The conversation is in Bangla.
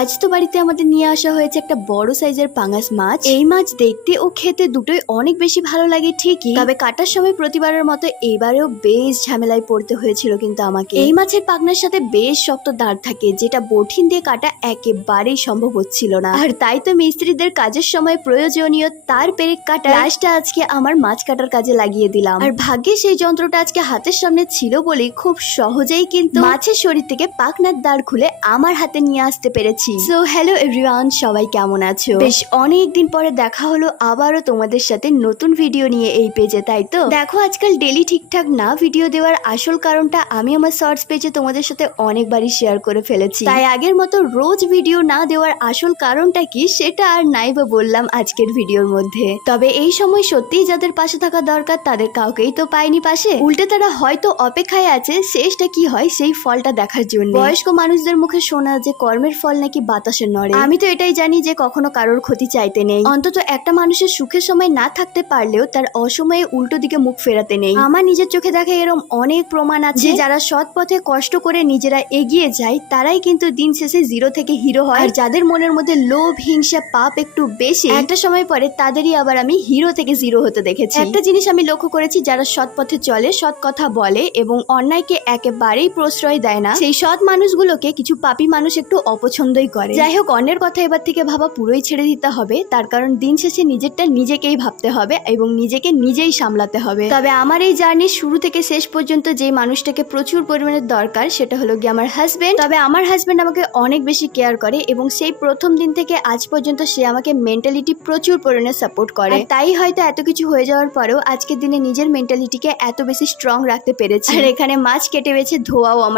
আজ তো বাড়িতে আমাদের নিয়ে আসা হয়েছে একটা বড় সাইজের পাঙাশ মাছ। এই মাছ দেখতে ও খেতে দুটোই অনেক বেশি ভালো লাগে ঠিকই, তবে কাটার সময় প্রতিবারের মতো এবারেও বেশ ঝামেলায় পড়তে হয়েছিল কিন্তু আমাকে। এই মাছের পাখনার সাথে বেশ শক্ত দাঁড় থাকে, যেটা বঠিন দিয়ে কাটা একেবারেই সম্ভব হচ্ছিল না। আর তাই তো মিস্ত্রিদের কাজের সময় প্রয়োজনীয় তার পেরেক কাটা লাশটা আজকে আমার মাছ কাটার কাজে লাগিয়ে দিলাম। আর ভাগ্যে সেই যন্ত্রটা আজকে হাতের সামনে ছিল বলেই খুব সহজেই কিন্তু মাছের শরীর থেকে পাখনার দাঁড় খুলে আমার হাতে নিয়ে আসতে পেরেছি। সো হ্যালো এভরিওয়ান, সবাই কেমন আছো? বেশ অনেকদিন পরে দেখা হলো আবারও তোমাদের সাথে নতুন ভিডিও নিয়ে এই পেজে, তাই তো? দেখো, আজকাল ডেলি ঠিকঠাক না ভিডিও দেওয়ার আসল কারণটা আমি আমার শর্টস পেজে তোমাদের সাথে অনেকবারই শেয়ার করে ফেলেছি। তাই আগের মতো রোজ ভিডিও না দেওয়ার আসল কারণটা কি সেটা আর নাই বা বললাম আজকের ভিডিওর মধ্যে। তবে এই সময় সত্যিই যাদের পাশে থাকা দরকার তাদের কাউকেই তো পাইনি পাশে, উল্টে তারা হয়তো অপেক্ষায় আছে শেষটা কি হয় সেই ফলটা দেখার জন্য। বয়স্ক মানুষদের মুখে শোনা যে কর্মের ফল নাকি বাতাসে নড়ে। আমি তো এটাই জানি যে কখনো কারোর ক্ষতি চাইতে নেই, অন্তত একটা মানুষের সুখের সময় না থাকতে পারলেও তার অসময়ে উল্টো দিকে মুখ ফেরাতে নেই। আমার নিজের চোখে দেখা এরকম অনেক প্রমাণ আছে, যারা সৎ পথে কষ্ট করে নিজেরা এগিয়ে যায় তারাই কিন্তু দিন শেষে জিরো থেকে হিরো হয়। আর যাদের মনের মধ্যে লোভ, হিংসা, পাপ একটু বেশি, একটা সময় পরে তাদেরই আবার আমি হিরো থেকে জিরো হতে দেখেছি। একটা জিনিস আমি লক্ষ্য করেছি, যারা সৎ পথে চলে, সৎ কথা বলে এবং অন্যায়কে একেবারেই প্রশ্রয় দেয় না, সেই সৎ মানুষগুলোকে কিছু পাপী মানুষ একটু অপছন্দই করে। যাই হোক, অন্যের কথা এবার থেকে ভাবা পুরোই ছেড়ে দিতে হবে, তার কারণ দিন শেষে নিজেরটা নিজেকেই ভাবতে হবে এবং নিজেকে নিজেই সামলাতে হবে। তবে আমার এই জার্নির শুরু থেকে শেষ পর্যন্ত যে মানুষটাকে প্রচুর পরিমাণে দরকার সেটা হলো গিয়ে আমার হাজবেন্ড। তবে আমার হাজবেন্ড আমাকে অনেক বেশি কেয়ার করে এবং সেই প্রথম দিন থেকে আজ পর্যন্ত সে আমাকে মেন্টালিটি প্রচুর পরিমাণে সাপোর্ট করে। তাই হয়তো এত কিছু হয়ে যাওয়ার পরেও আজকের দিনে নিজের মেন্টালিটিকে এত বেশি স্ট্রং রাখতে পেরেছি। আর এখানে মাছ কেটে বেছে ধোয়াও আমার